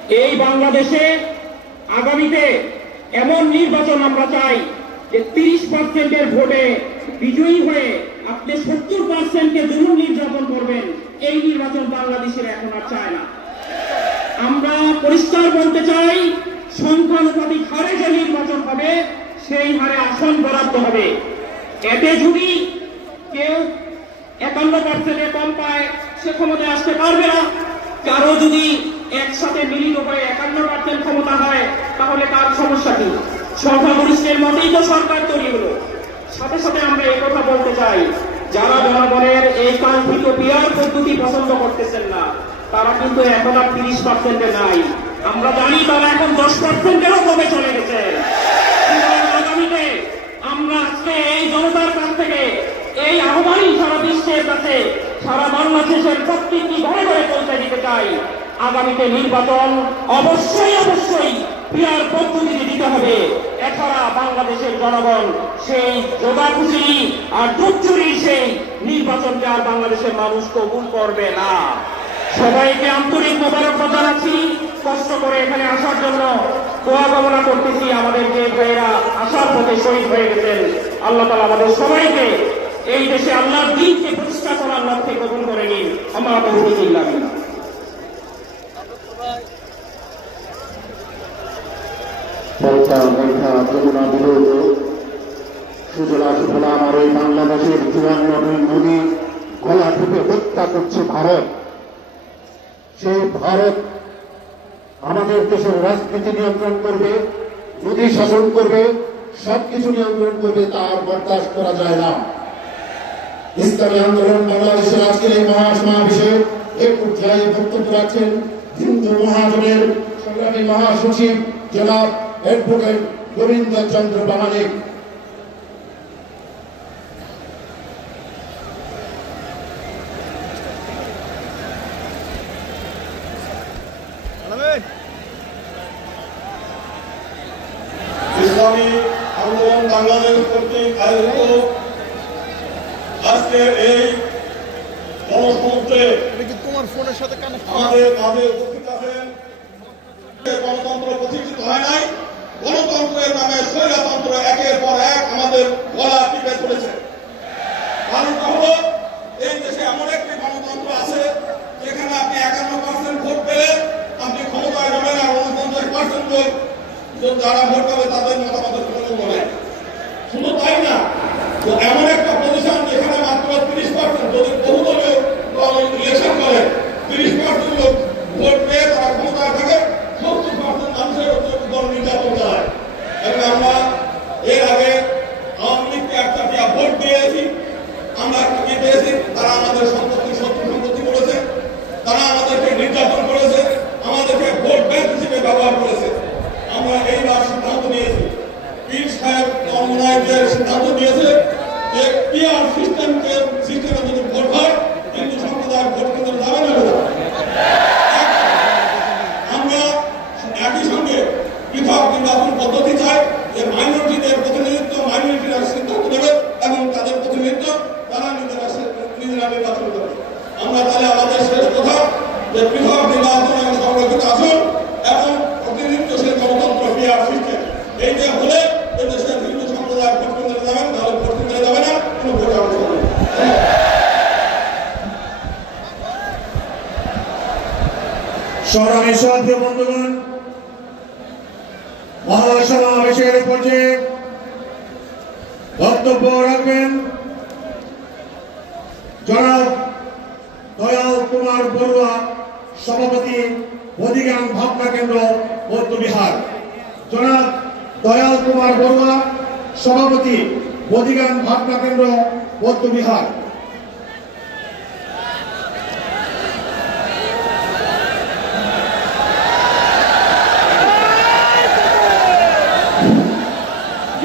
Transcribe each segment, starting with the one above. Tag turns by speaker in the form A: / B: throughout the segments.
A: এই বাংলাদেশে আগামীতে এমন নির্বাচন আমরা চাই যে তিরিশ পার্সেন্টের ভোটে বিজয়ী হয়ে আপনি সত্তর পার্সেন্টকে জুলুম নির্যাতন করবেন, এই নির্বাচন বাংলাদেশের এখন আর চায় না। আমরা পরিষ্কার বলতে চাই, সংখ্যানুপাতিক হারে যে নির্বাচন হবে, সেই হারে আসন বরাদ্দ হবে। এতে যদি কেউ একান্ন পার্সেন্টে কম পায়, সে ক্ষমতায় আসতে পারবে না। কারও যদি একসাথে মিলিত হয়ে একান্ন পার্সেন্ট ক্ষমতা হয়, তাহলে তার সমস্যা কি? সংখ্যাগরিষ্ঠের মতেই তো সরকার তৈরি হলো। সাথে সাথে আমরা কথা বলতে চাই, যারা জনগণের এই কাঙ্ক্ষিত বিয়ার পদ্ধতি পছন্দ করতেছেন না, তারা কিন্তু এখন আর তিরিশ পার্সেন্টে নাই। আমরা জানি তারা এখন দশ পার্সেন্টেরও কমে চলে গেছে। আগামীতে আমরা আজকে এই জনতার কাছ থেকে এই আহ্বানই সারা বিশ্বের কাছে, সারা বাংলাদেশের প্রত্যেকটি ঘরে ঘরে পৌঁছে দিতে চাই। আগামীতে নির্বাচন অবশ্যই অবশ্যই পিয়ার পদ্ধতিতে দিতে হবে। এছাড়া বাংলাদেশের জনগণ সেই যোগাখুচি আর দুচুরির সেই নির্বাচনকে আর বাংলাদেশের মানুষ কবুল করবে না। সবাইকে আন্তরিক মোবারকবাদ জানাচ্ছি। কষ্ট করে এখানে আসার জন্য দোয়া কামনা করতেছি আমাদের যে ভাইয়েরা আসার পথে শহীদ হয়ে গেছেন। আল্লাহ তালা আমাদের সবাইকে এই দেশে আল্লাহর দিনকে প্রতিষ্ঠা করার লক্ষ্যে কবুল করে নিন। আমার
B: যমুনা বিরোধ আমাদের দেশের রাজনীতি নিয়ন্ত্রণ করবে শাসন করবে সবকিছু নিয়ন্ত্রণ করবে তার করা যায় না আন্দোলন বাংলাদেশের আজকের এই মহাসমাবেশে এ পর্যায়ে বক্তব্য রাখছেন হিন্দু মহাজনের সংগ্রামী মহাসচিব জনাব অ্যাডভোকেট গোবিন্দ চন্দ্র বামানিক
C: ইসলামী আন্দোলন বাংলাদেশ কর্তৃক আয়োজিত আজকের এই গণতন্ত্রে
D: এটা ফোনের সাথে
C: গণতন্ত্র প্রতিষ্ঠিত হয় নাই। গণতন্ত্রের নামে স্বৈরতন্ত্র একের পর এক আমাদের গলা টিপে কারণটা এই দেশে এমন একটি গণতন্ত্র আছে, যেখানে আপনি একান্ন পার্সেন্ট ভোট পেলে আপনি ক্ষমতায় যাবেন আর উনপঞ্চাশ পার্সেন্ট যারা ভোট পাবে তাদের মতামতের কোনো মূল্য শুধু তাই না, তো এমন একটা পজিশন যেখানে মাত্র তিরিশ পার্সেন্ট যদি বহুদলীয় দল ইলেকশন করে তিরিশ পার্সেন্ট লোক ভোট পেয়ে তারা ক্ষমতায় থাকে সত্তর পার্সেন্ট মানুষের উপর নির্যাতন চালায় এবং আমরা এর আগে আওয়ামী লীগকে একটা দিয়া ভোট দিয়েছি আমরা কি তারা আমাদের সম্পত্তি শত্রু সম্পত্তি করেছে তারা আমাদেরকে নির্যাতন করেছে, আমাদেরকে ভোট ব্যাংক হিসেবে ব্যবহার করেছে। আমরা এইবার সিদ্ধান্ত নিয়েছি। পীর সাহেব সিদ্ধান্ত নিয়েছে যে পিআর সিস্টেমকে সিস্টেমে যদি ভোট হয় হিন্দু সম্প্রদায় ভোট কেন্দ্রে যাবে না যাবে না? আমরা একই সঙ্গে পৃথক নির্বাচন পদ্ধতি চাই যে মাইনরিটিদের প্রতিনিধিত্ব মাইনরিটিরা সিদ্ধান্ত নেবে এবং তাদের প্রতিনিধিত্ব তারা নিজেরা সে- নিজেরা নির্বাচন করবে আমরা তাহলে আমাদের শেষ কথা যে পৃথক নির্বাচন এবং সংরক্ষিত আসন এবং প্রতিনিধিত্বশীল গণতন্ত্র পিআর সিস্টেম এইটা হলে এদেশের হিন্দু সম্প্রদায় ভোট কেন্দ্রে যাবেন তাহলে ভোট কেন্দ্রে যাবে না কোনো ভোটে অংশ নেবে না।
E: সংগ্রামী সাথী বন্ধুগণ, মহাসমাবেশের পর্যায়ে বক্তব্য রাখবেন জনাব দয়াল কুমার বড়ুয়া, সভাপতি অধিকাং ভাবনা কেন্দ্র বৌদ্ধবিহার জনাব দয়াল কুমার বড়ুয়া, সভাপতি অধিকাং ভাবনা কেন্দ্র বৌদ্ধবিহার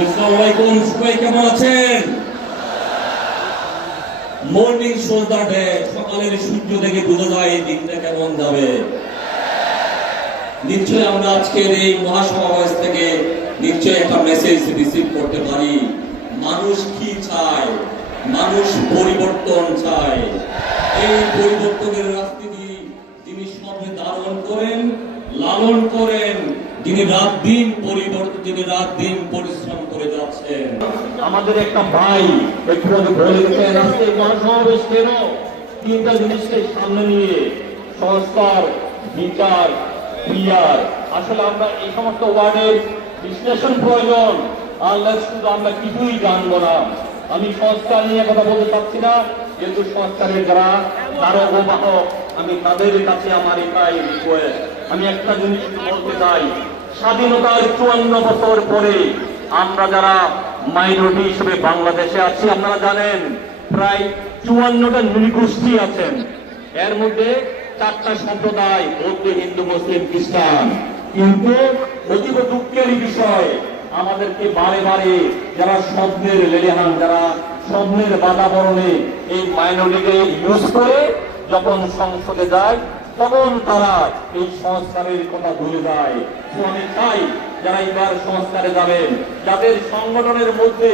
F: আসসালামু সবাই কেমন আছেন? মর্নিং ডে সকালের সূর্য দেখে বোঝা যায় এই দিনটা কেমন যাবে। নিশ্চয় আমরা আজকের এই মহাসমাবেশ থেকে নিশ্চয় একটা মেসেজ রিসিভ করতে পারি। মানুষ কি চায়? মানুষ পরিবর্তন চায়। এই পরিবর্তনের রাজনীতি যিনি সর্বে ধারণ করেন লাল পালন করেন, যিনি রাত দিন পরিবর্তন, যিনি রাত দিন পরিশ্রম আমাদের একটা ভাই একটু বলে গেছেন আজকে মহাসমাবেশ কেন? তিনটা জিনিসকে সামনে নিয়ে সংস্কার, বিচার ক্রিয়ার আসলে আমরা এই সমস্ত ওয়ার্ডের বিশ্লেষণ প্রয়োজন। আল্লাহ শুধু আমরা কিছুই জানব না। আমি সংস্কার নিয়ে কথা বলতে পারছি না কিন্তু সংস্কারের যারা ধারক ও বাহক আমি তাদের কাছে আমার এটাই রিকোয়েস্ট আমি একটা জিনিস বলতে চাই। স্বাধীনতার চুয়ান্ন বছর পরে আমরা যারা মাইনরিটি হিসেবে বাংলাদেশে আছি, আপনারা জানেন প্রায় চুয়ান্নটা নৃগোষ্ঠী আছেন। এর মধ্যে চারটা সম্প্রদায় বৌদ্ধ, হিন্দু, মুসলিম, খ্রিস্টান। কিন্তু অতীব দুঃখের বিষয়, আমাদেরকে বারে বারে যারা স্বপ্নের লেলিহান, যারা স্বপ্নের বাতাবরণে এই মাইনরিটিকে ইউজ করে যখন সংসদে যায়, তখন তারা এই সংস্কারের কথা ভুলে যায়। তো আমি চাই যারা এবার সংস্কারে যাবেন যাদের সংগঠনের মধ্যে,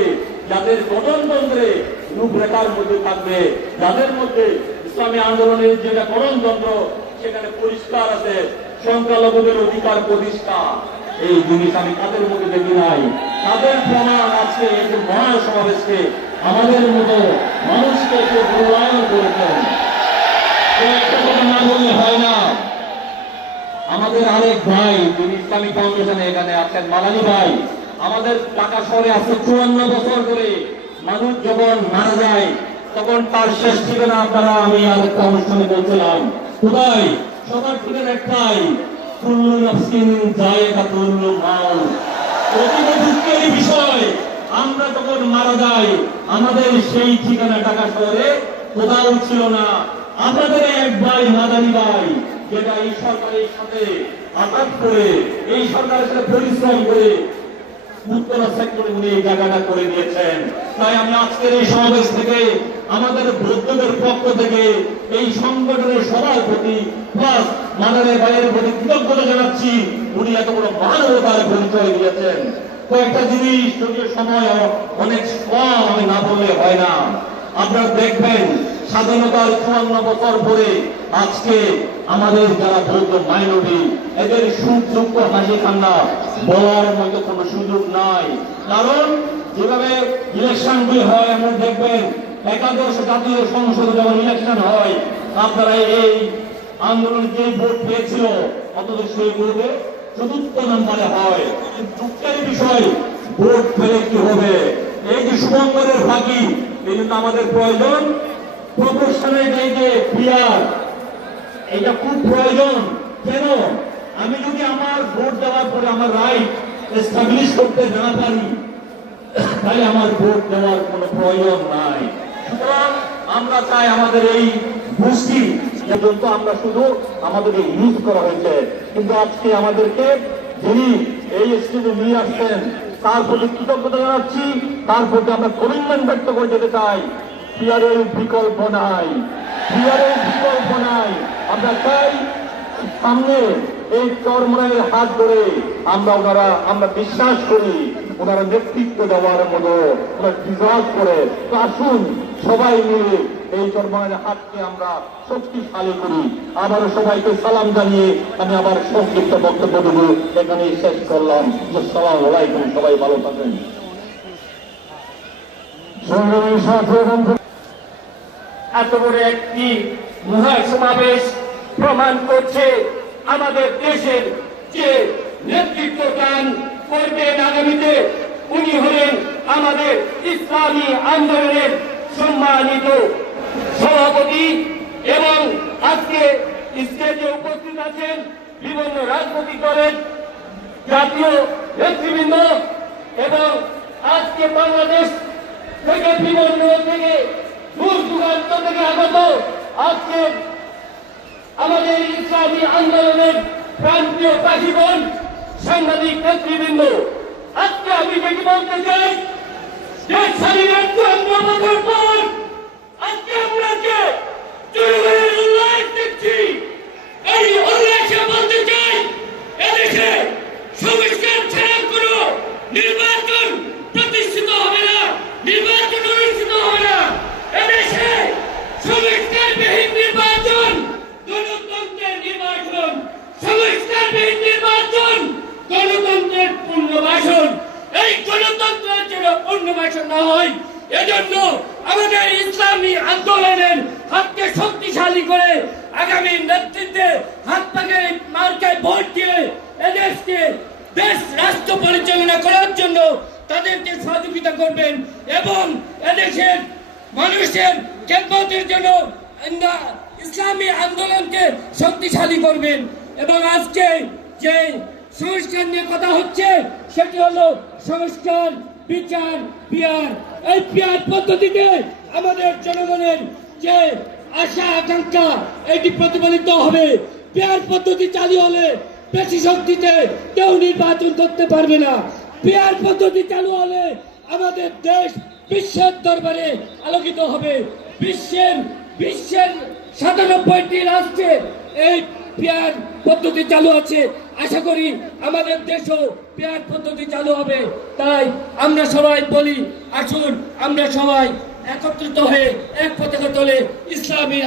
F: যাদের গঠনতন্ত্রে রূপরেখার মধ্যে থাকবে, যাদের মধ্যে ইসলামী আন্দোলনের যেটা গঠনতন্ত্র, সেখানে পরিষ্কার আছে, সংখ্যালঘুদের অধিকার প্রতিষ্ঠা। এই জিনিস আমি তাদের মধ্যে দেখি নাই। তাদের প্রমাণ আছে এই যে মহাসমাবেশকে আমাদের মতো মানুষকে মূল্যায়ন করেছেন। একটা কথা না বললে হয় না। আমাদের আরেক ভাই, যিনি ইসলামিক ফাউন্ডেশনে এখানে আছেন, মালানি ভাই। আমাদের ঢাকা শহরে আছে চুয়ান্ন বছর ধরে মানুষ যখন মারা যায়, তখন তার শেষ ঠিকানা আপনারা আমি আরেকটা অনুষ্ঠানে বলছিলাম। খুদাই, সবার ঠিকানা একটাই, কুল্লু নাফসিন জায়গাতুল মাউত। অতীব দুঃখের বিষয়, আমরা যখন মারা যাই, আমাদের সেই ঠিকানা ঢাকা শহরে কোথাও ছিল না। আমাদের এক ভাই, মাদানি ভাই যেটা এই সরকারের সাথে আঘাত করে, এই সরকারের সাথে পরিশ্রম করে উত্তরা সেক্টরে উনি এই জায়গাটা করে দিয়েছেন। তাই আমি আজকের এই সমাবেশ থেকে, আমাদের বৌদ্ধদের পক্ষ থেকে এই সংগঠনের সবার প্রতি প্লাস মাদারের প্রতি কৃতজ্ঞতা জানাচ্ছি। উনি এত বড় মানবতার পরিচয় দিয়েছেন। কয়েকটা জিনিস যদিও সময় অনেক কম, আমি না বললে হয় না। আপনারা দেখবেন স্বাধীনতার চুয়ান্ন বছর পরে আজকে আমাদের যারা বৌদ্ধ মাইনরিটি এদের দুঃখ হাসি কান্না বলার মতো কোনো সুযোগ নাই। কারণ যেভাবে ইলেকশনগুলি হয়, এমন দেখবেন একাদশ জাতীয় সংসদে যখন ইলেকশন হয়, আপনারা এই আন্দোলন যে ভোট পেয়েছিল অথচ সেই ভোটে চতুর্থ নম্বরে হয়। দুঃখের বিষয়, ভোট পেলে কি হবে? এই যে শুভঙ্করের ফাঁকি এই জন্য আমাদের প্রয়োজন এই যে পিয়ার এটা খুব প্রয়োজন। কেন? আমি যদি আমার ভোট দেওয়ার পরে আমার রাইট এস্টাবলিশ করতে না পারি, তাহলে আমার ভোট দেওয়ার কোনো প্রয়োজন নাই। সুতরাং আমরা চাই আমাদের এই গোষ্ঠী পর্যন্ত আমরা শুধু আমাদেরকে ইউজ করা হয়েছে। কিন্তু আজকে আমাদেরকে যিনি এই স্টেজে নিয়ে আসছেন, তার প্রতি কৃতজ্ঞতা জানাচ্ছি। তার প্রতি আমরা কমিটমেন্ট ব্যক্ত করে যেতে চাই। পিয়ারের বিকল্প নাই। পিয়ারের বিকল্প নাই। আমরা চাই সামনে এই চরমরায়ের হাত ধরে আমরা ওনারা, আমরা বিশ্বাস করি, ওনারা নেতৃত্ব দেওয়ার মতো, ওনারা ডিজার্ভ করে। আসুন সবাই মিলে এই চরমরায়ের হাতকে আমরা শক্তিশালী করি। আবারও সবাইকে সালাম জানিয়ে আমি আবার সংক্ষিপ্ত বক্তব্য দেবো। এখানেই শেষ করলাম। আসসালামু আলাইকুম। সবাই ভালো থাকেন সংগ্রামী সাথী
G: এত বড় একটি মহাসমাবেশ প্রমাণ করছে আমাদের দেশের যে নেতৃত্ব দান করবেন আগামীতে, উনি হলেন আমাদের ইসলামী আন্দোলনের সম্মানিত সভাপতি এবং আজকে স্টেজে উপস্থিত আছেন বিভিন্ন রাজনৈতিক দলের জাতীয় নেতৃবৃন্দ এবং আজকে বাংলাদেশ থেকে বিভিন্ন থেকে দূর দূরান্ত থেকে আগত আজকে আমাদের ইসলামী আন্দোলনের ছাড়া কোনো প্রতিষ্ঠিত হবে না নির্বাচন অনুষ্ঠিত হবে না এদেশে সংস্কারবিহীন নির্বাচন গণতন্ত্রের নির্বাচন সংস্কারবিহীন নির্বাচন জন্য আমাদের ইসলামী আন্দোলনের হাতকে শক্তিশালী করে আগামী নেতৃত্বে হাত পাকে মার্কায় ভোট দিয়ে এদেশকে দেশ রাষ্ট্র পরিচালনা করার জন্য তাদেরকে সহযোগিতা করবেন এবং এদেশের মানুষের খেদমতের জন্য ইসলামী আন্দোলনকে শক্তিশালী করবেন। এবং আজকে যে সংস্কার নিয়ে কথা হচ্ছে, সেটি হলো সংস্কার, বিচার পিয়ার এই পিয়ার পদ্ধতিতে আমাদের জনগণের যে আশা, আকাঙ্ক্ষা, এটি প্রতিফলিত হবে। পেয়ার পদ্ধতি চালু হলে বেশি শক্তিতে কেউ নির্বাচন করতে পারবে না। পেয়ার পদ্ধতি চালু হলে আমাদের দেশ বিশ্বের দরবারে আলোকিত হবে। বিশ্বের বিশ্বের সাতানব্বইটি রাষ্ট্রে এই পেয়ার পদ্ধতি চালু আছে। আশা করি আমাদের দেশও পেয়ার পদ্ধতি চালু হবে। তাই আমরা সবাই বলি, আসুন, আমরা সবাই একত্রিত হয়ে এক পতাকা তোলে ইসলামী